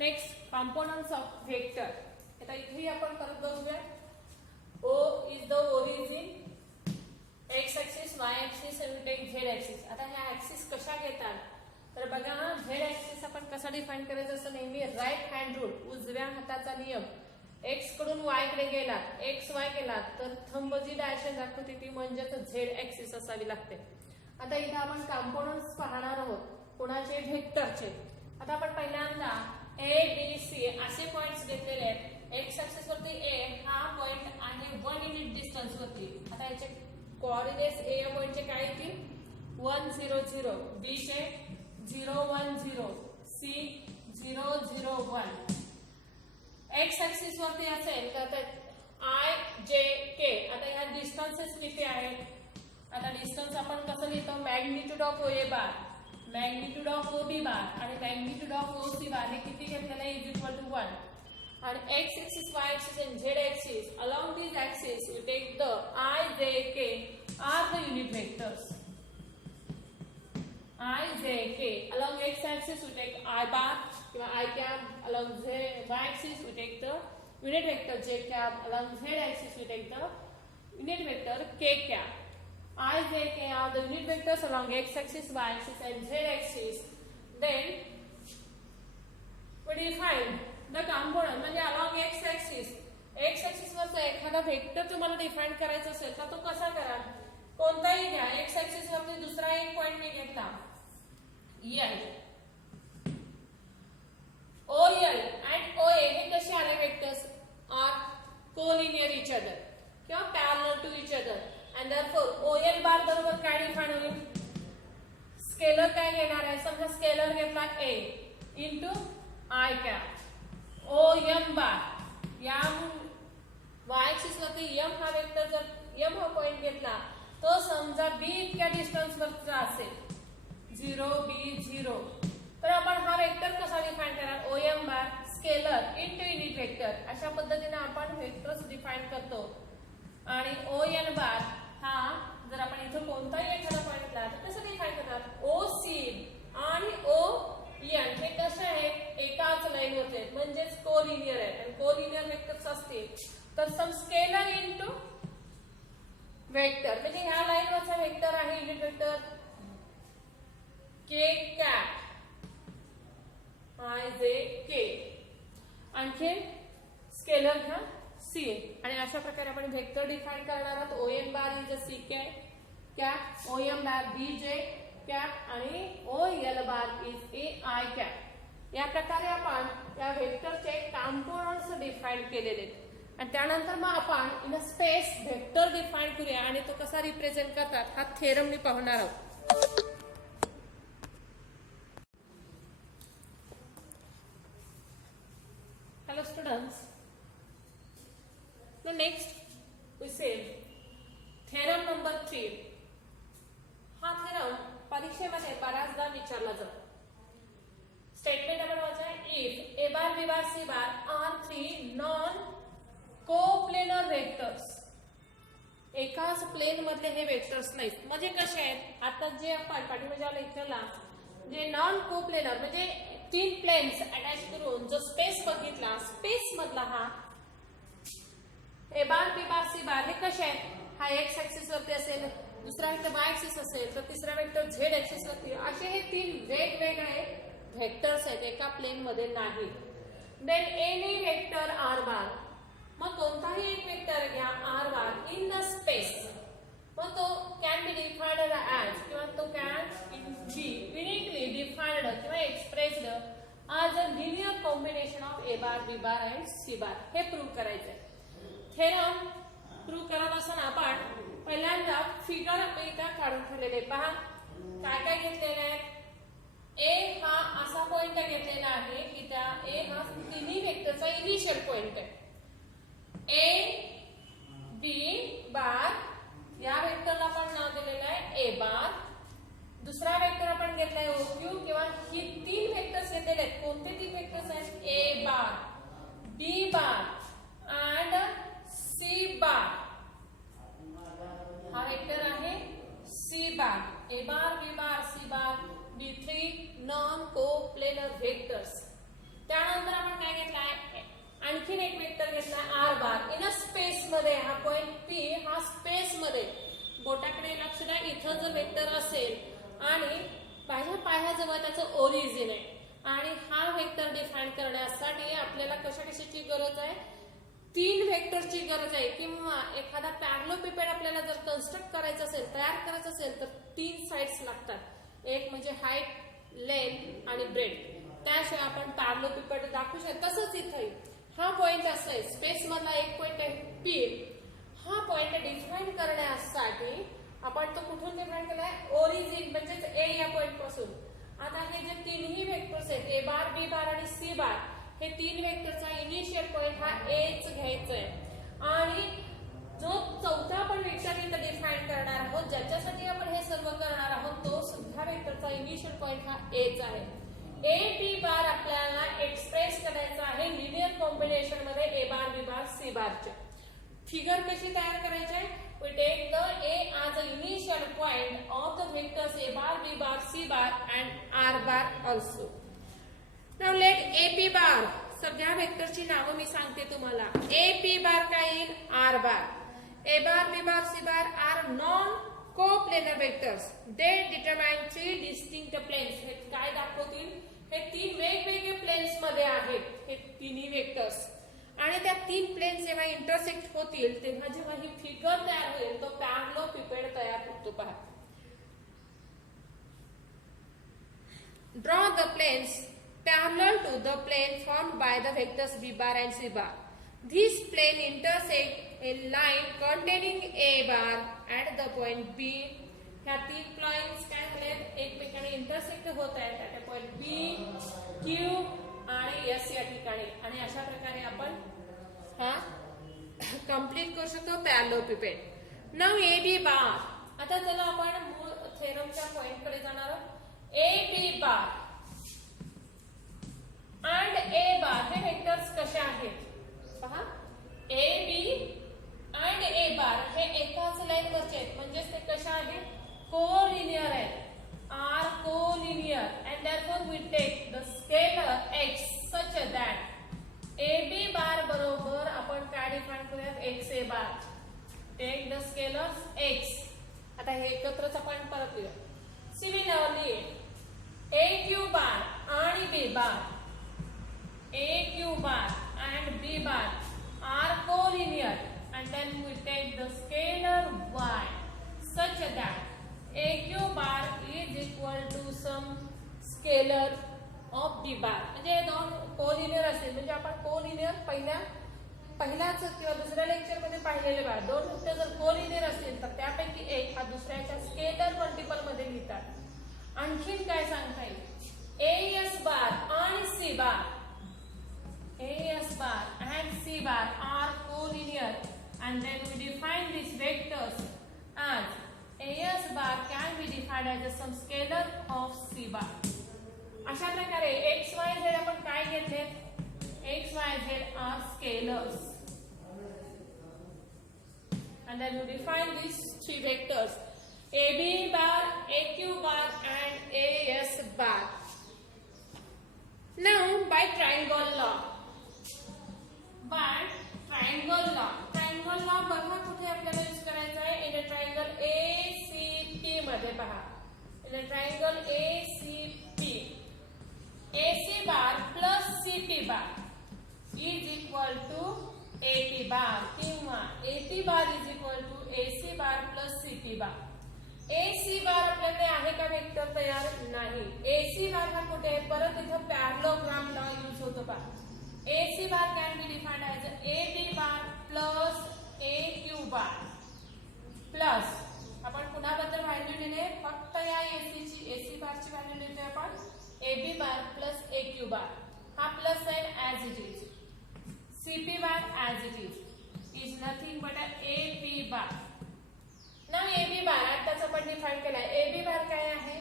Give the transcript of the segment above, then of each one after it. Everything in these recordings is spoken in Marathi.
Next components of vector. आता इथेही आपण परत बघूया. O is the origin, x axis, y axis and we take z axis. आता ह्या ऍक्सिस कशा घेतात तर बघा, z ऍक्सिस आपण कसा डिफाइन करायचं असं नेहमी राईट हँड रूल, उजव्या हाताचा नियम. x कडून y कडे गेलात, x y केलात तर थंब जी डायरेक्शन दाखवते ती म्हणजेच z ऍक्सिस असावी लागते. आता इथे आपण कंपोनेंट्स पाहणार आहोत कोणाचे, व्हेक्टरचे. आता आपण पहिल्यांदा a b c असे पॉइंट्स घेतलेले आहेत. एक्स ऍक्सिस वरती a हा पॉइंट आहे 1 युनिट डिस्टन्स वरती. आता याचे कोऑर्डिनेट्स a या पॉइंटचे काय येतील 1 0 0, b चे 0 1 0, c 0 0 1. एक्स ऍक्सिस वरती असेल तर i j k. आता ह्या डिस्टन्सेस किती आहेत. आता डिस्टन्स आपण कसं लिहितो, magnitude of a bar, magnitude of b bar आणि मॅग्निट्यूड ऑफ c बार हे किती घेतलेलं आहे is equal to 1. And x axis, y axis and z axis, along these axes we take the I, j, k are the unit vectors. I, j, k. Along x axis we take I bar, I cap. Along y axis we take the unit vector j cap. Along z axis we take the unit vector k cap. I, j, k are the unit vectors along x axis, y axis and z axis. Then we define the component म्हणजे along x axis. x axis वरचा एखादा वेक्टर तुम्हाला डिफाइन करायचा असेल तर तो कसा कराल, कोणताही घ्या. x axis वरती दुसरा एक पॉइंट मी घेतला l, OL and OA हे कसे आले vectors, are collinear each other किंवा parallel to each other. And therefore OL bar बरोबर काय डिफाइन होईल, स्केलर काय घेणार आहे. समजा स्केलर घेतला a into I cap. O m बार या y एक्सिस वरती m हा वेक्टर जर m हा पॉइंट घेतला तो समजा b इतक्या डिस्टन्स वरचा असेल 0 b 0 तर आपण हा वेक्टर कसा डिफाइन करणार, O m बार स्केलर इनटू युनिट वेक्टर. अशा पद्धतीने आपण वेक्टर्स डिफाइन करतो. आणि O n बार हा जर आपण इथे कोणताही एखादा पॉइंट घेतला तर कसं डिफाइन करणार, O c आणि O n हे कसे आहेत, एकाच लाईन वरचे म्हणजेच कोलिनियर आहे. आणि कोलिनियर वेक्टर्स असतील तर सम स्केलर इनटू वेक्टर, म्हणजे ह्या लाईन वरचा वेक्टर आहे unit vector k cap I j k. आणखी स्केलर घ्या c. आणि अशा प्रकारे आपण वेक्टर डिफाइन करणार आहोत. O m bar is a c cap, O m bar b j cap आणि O l bar is a I cap. या प्रकारे आपण या वेक्टरचे कंपोनेंट्स डिफाइन केलेले आहेत. आणि त्यानंतर मग आपण in a space vector define करूया आणि तो कसा रिप्रेझेंट करतात हा थेरम मी पाहणार आहोत. Hello students, next we say theorem number 3. हा थेरम परीक्षेमध्ये बऱ्याचदा विचारला जातो. स्टेटमेंट आपण वाचाय, if A bar B bar C bar are 3 non coplanar vectors. एकाच प्लेन मधले हे वेक्टर्स नाहीत. म्हणजे कसे आहेत, आता जे आपण पाठीमागच्या लेक्चरला जे नॉन कोप्लेनर म्हणजे 3 प्लेन्स अटॅच करून जो स्पेस बघितला, स्पेस मधला हा ए बार बी बार सी बार हे कसे आहेत, हा एक्स ऍक्सिस वरती असेल, दुसरा वेक्टर y ऍक्सिस असेल तर तिसरा वेक्टर z ऍक्सिस वरती. असे हे 3 वेगवेगळे वेक्टर्स आहेत, एका प्लेन मध्ये नाही. देन एनी वेक्टर r बार, मग कोणताही एक वेक्टर घ्या r bar in the space, मग तो कॅन बी डिफाइंड ॲज किंवा तो कॅन बी युनिकली डिफाइंड किंवा expressed as a linear combination of a bar b bar and c bar. हे प्रूव्ह करायचंय. थेरम प्रूव्ह करत असताना आपण पहिल्यांदा फिगर इथं काढून ठेवलेले पहा काय काय घेतलेले आहेत. ए हा असा पॉइंट घेतलेला आहे की त्या ए हा तिन्ही वेक्टरचा इनिशियल पॉइंट आहे. ए बी बार या वेक्टरला आपण नाव दिलेलं आहे ए बार. दुसरा वेक्टर आपण घेतलाय ओ क्यू किंवा ही 3 वेक्टर्स घेतलेले आहेत. कोणते 3 वेक्टर्स आहेत, ए bar B bar and C bar. हा वेक्टर आहे सी बार, ए बार बी बार सी बार, B3 नॉन कोप्लेनर वेक्टर्स. त्यानंतर बोटाकडे लक्ष द्या. इथं जर वेक्टर असेल आणि माझ्या पायाजवळ त्याचं ओरिजिन आहे आणि हा वेक्टर डिफाईन करण्यासाठी आपल्याला कशाची गरज आहे, 3 वेक्टरची गरज आहे. किंवा एखादा पॅरलोपिपेड आपल्याला जर कन्स्ट्रक्ट करायचं असेल, तयार करायचं असेल तर 3 साइड्स लागतात. एक म्हणजे हाईट, लेंथ आणि ब्रेड. त्याशिवाय आपण पॅरलोपिपेड दाखवू शकतो. तसंच इथे हा पॉइंट असा आहे, स्पेस मधला एक पॉइंट आहे पी. हा पॉइंट डिफाईन करण्यासाठी आपण तो कुठून डिफाईन केलाय, ओरिजिन म्हणजेच ए या पॉइंट पासून. आता हे जे तिन्ही वेक्टर्स आहेत, ए बार, बी बार आणि सी बार, हे 3 वेक्टरचा इनिशियल पॉइंट हा एच घ्यायचा आहे. आणि जो चौथा आपण वेक्टर इथं डिफाईन करणार आहोत, ज्याच्यासाठी आपण हे सर्व करणार आहोत, तो सुद्धा वेक्टरचा इनिशियल पॉइंट हा एच आहे. ए बी बार आपल्याला एक्सप्रेस करायचा आहे लिनियर कॉम्बिनेशन मध्ये ए बार, बी बार, सी बारच्या. फिगर कशी तयार करायची आहे, we take the A as the initial point of the vectors A bar, B bar, C bar and R bar also. Now let A P bar, सगळ्या वेक्टरची नावं मी सांगते तुम्हाला. A P bar काय येईल, R bar. A bar, B bar, C bar are non-coplanar vectors. They determine 3 distinct planes. हे काय दाखवतील, हे 3 वेगवेगळे प्लेन्स मध्ये आहेत हे तिन्ही वेक्टर्स. आणि त्या 3 प्लेन जेव्हा इंटरसेक्ट होतील तेव्हा जेव्हा ही फिगर तयार होईल तो पॅरलोपिपेड तयार होतो. पहा, draw the planes parallel to the plane formed by the vectors b bar and c bar. These plane intersect a line containing a bar at the point b. ह्या 3 पॉइंट्स काय झालेत, एकमेकांना इंटरसेक्ट होत आहेत at पॉइंट b, q आणि s या ठिकाणी. आणि अशा प्रकारे आपण हा कंप्लीट करू शकतो पॅरलोपिपेड. नाउ ए बी बार. आता चला आपण मूळ थेरमच्या पॉइंट कडे जाणार आहोत. A B bar and A bar हे वेक्टर्स कसे आहेत पहा. A B and A bar हे एकाच लाईन वरचे आहेत, म्हणजे ते कशा आहेत, कोलिनियर आहेत, are collinear. and therefore we take the scalar x such that A B bar बरोबर आपण काय डिफाइन करूया, x A bar. take the scalars x. आता हे एकत्रच आपण परत लिहूया. सिमिलरली A Q bar आणि B bar, A Q bar and B bar are collinear, and then we take the scalar y such that A Q bar is equal to some scalar of B bar. म्हणजे दोन कोलिनियर असतील, म्हणजे आपण कोलिनियर पहिल्याच किंवा दुसऱ्या लेक्चर मध्ये पाहिलेले बघा, दोन वेक्टर जर कोलिनियर असतील तर त्यापैकी एक हा दुसऱ्याच्या स्केलर मल्टिपल मध्ये लिहितात. आणखीन काय सांगता येईल, A S bar आणि C bar, AS bar and C bar are collinear, and then we define these vectors as AS bar can be defined as some scalar of C bar. अशा प्रकारे x y z आपण काय घेतले, x y z are scalars, and then we define these 3 vectors AB bar, AQ bar and AS bar. Now by triangle law, triangle law बघा कुठे आपल्याला यूज करायचा आहे, इन अ ट्रायंगल ACP मध्ये पहा. In a triangle ACP, AC bar plus CP bar is equal to AP bar, किंवा AP bar is equal to AC bar plus CP bar. AC bar आपल्याकडे आहे का वेक्टर तयार, नाही. AC बार हा कुठे आहे, परत इथं पॅरलोग्राम लॉ यूज होतो पहा. AC bar can be defined as AB bar plus AQ bar plus आपण कुणाबद्दल व्हॅल्यू लिहिले, फक्त या AC बारची व्हॅल्यू लिहितोय आपण, AB bar plus AQ bar. हा plus sign as it is, CP bar as it is nothing but AP bar. Now AB bar आताच आपण डिफाइन केलाय. AB bar काय आहे,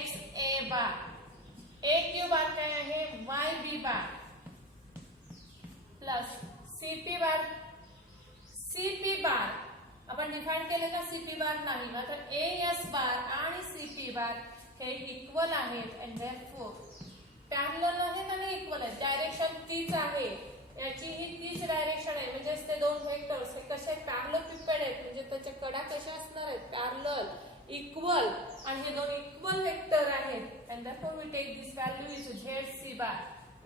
XA bar. AQ bar काय आहे, YB bar प्लस CP बार. CP बार आपण डिफाइन केले का, CP बार नाही, मात्र AS बार आणि CP बार हे इक्वल आहेत, and therefore पॅरलल आहेत आणि इक्वल आहेत. डायरेक्शन तीच आहे, याची ही तीच डायरेक्शन आहे, म्हणजे ते दोन वेक्टर्स हे कसे पॅरलोपिपेड आहेत म्हणजे त्याच्या कडा कशा असणार आहेत, पॅरलल, इक्वल, आणि हे दोन इक्वल वेक्टर आहेत and therefore we take this value is ZC bar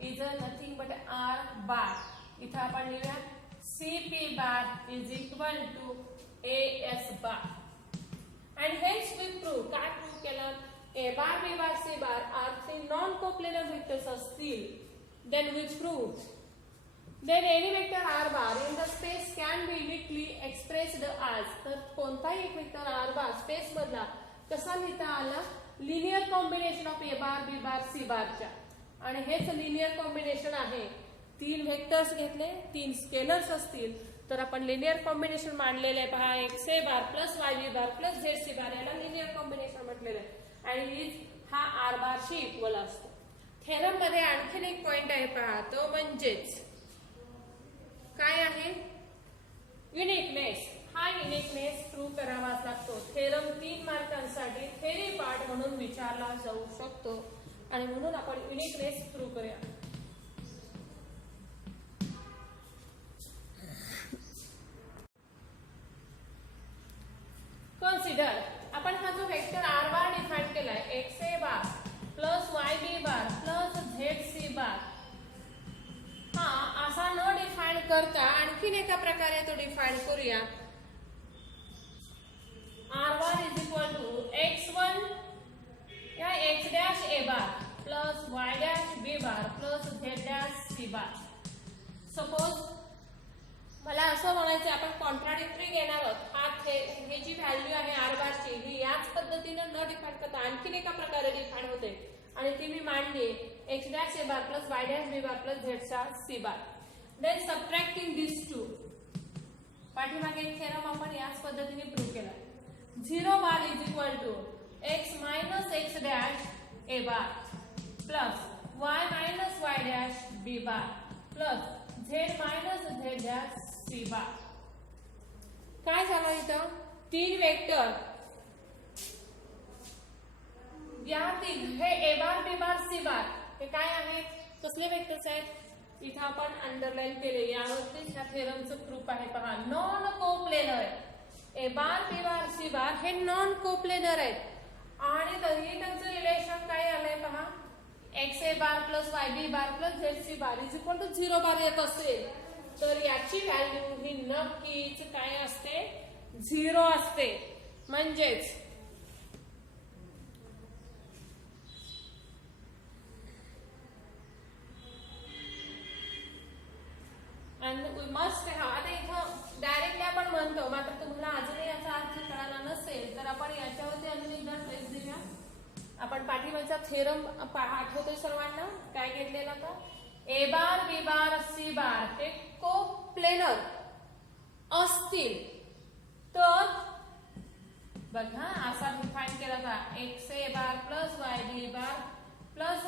is nothing but R bar. इथं आपण लिहूया CP bar is equal to AS bar and hence we prove काय प्रूव्ह केलं, A bar, B bar, C bar are three non-coplanar vectors असतील, then we proved then any vector R bar in the space can be uniquely expressed as, तर कोणताही एक वेक्टर R bar स्पेस मधला कसा लिहिता आला, linear combination of A bar, B bar, C bar च्या, आणि हेच लिनियर कॉम्बिनेशन आहे. तीन वेक्टर्स घेतले, तीन स्केलर्स असतील तर आपण लिनियर कॉम्बिनेशन मांडलेले आहे. पहा एक्स ए bar plus Y B bar plus Z C bar याला लिनियर कॉम्बिनेशन म्हटलेलं आहे आणि हा आर बारशी इक्वल असतो. थेरम मध्ये आणखीन एक पॉइंट आहे पहा, तो म्हणजेच काय आहे, युनिकनेस. हा युनिकनेस प्रूव्ह करावाच लागतो. थेरम 3 मार्कांसाठी थेरी पार्ट म्हणून विचारला जाऊ शकतो आणि म्हणून आपण युनिकनेस प्रूव्ह करूया. कन्सिडर, आपण हा जो वेक्टर आर बार डिफाइन केलाय एक्स ए bar plus Y B bar plus Z C bar, हा असा न डिफाइन करता आणखीन एका प्रकारे तो डिफाइन करूया. R bar is equal to x1 या x dash a bar plus y dash b bar plus z dash c bar. Suppose मला असं म्हणायचं आपण कॉन्ट्राडिक्टरी घेणार आहोत. हा हे जी व्हॅल्यू आहे आर बारची ही याच पद्धतीने न डिफाइन करता आणखीन एका प्रकारे डिफाइन होते आणि ती मी मांडली x dash a bar plus y dash b bar plus Z C bar. Then subtracting this two, पाठीमागे एक थेरम आपण याच पद्धतीने प्रूव्ह केला. 0 bar is equal to x minus x dash a bar plus y minus Y dash b bar plus z minus Z dash c bar. काय झालं इथं, तीन वेक्टर या हे ए बार बी बार सी बार हे काय आहेत, कसले वेक्टर्स आहेत, इथं आपण अंडरलाईन केले. यावरतीच ह्या थेरमचं प्रूफ आहे. पहा नॉन कोप्लेनर आहे. ए बार बी बार सी बार हे नॉन कोप्लेनर आहेत आणि तरीही त्यांचं रिलेशन काय आलंय पहा, x A bar plus Y B bar plus Z C bar is equal to 0 bar येत असेल तर याची व्हॅल्यू ही नक्कीच काय असते, 0 असते. म्हणजेच मस्ट हा. आता इथं डायरेक्टली आपण म्हणतो, मात्र तुम्हाला अजूनही याचा अर्थ कळाला नसेल तर आपण याच्यावरती अजून एकदा ट्रेस देऊया. आपण पाठीमागचा थेरम आठवतोय सर्वांना, काय घेतलेला होता, ए बार बी बार सी बार हे कोप्लेनर असतील तर बघा असा डिफाइन केला होता X A bar plus Y B bar plus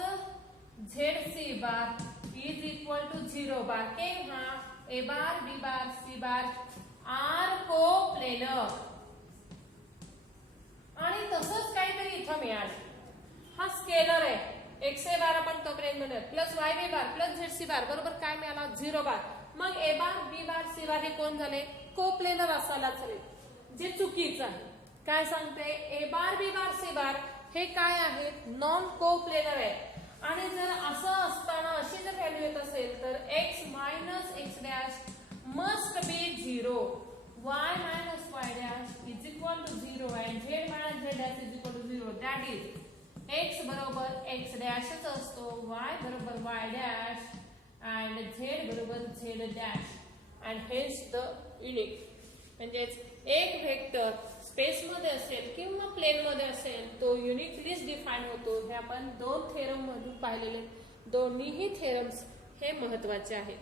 Z C bar is equal to 0 bar. केव्हा A bar B bar C bar are coplanar. आणि तसंच काहीतरी इथं मिळालं. हा स्केलर आहे एक्स ए बार आपण तोपर्यंत म्हणत plus Y B bar plus Z C bar बरोबर काय मिळाला, 0 बार. मग ए बार बी बार सी बार हे कोण झाले, कोप्लेनर असायला झाले, जे चुकीचं आहे. काय सांगते, ए बार बी बार सी बार हे काय आहेत, नॉन कोप्लेनर आहे. आणि जर असं असताना अशी जर व्हॅल्यू येत असेल तर X minus x dash must be 0, Y minus Y dash is equal to 0 and Z minus Z dash is equal to 0. That is X बरोबर एक्स डॅशच असतो, वाय बरोबर वाय डॅश अँड झेड बरोबर Z dash and hence the unique. म्हणजेच एक व्हेक्टर स्पेस मध्ये असेल किंवा प्लेन मध्ये असेल तो युनिकलीच डिफाइन होतो. हे आपण दोन थेरम मधून पाहिलेले दोन्हीही थेरम्स हे महत्वाचे आहेत.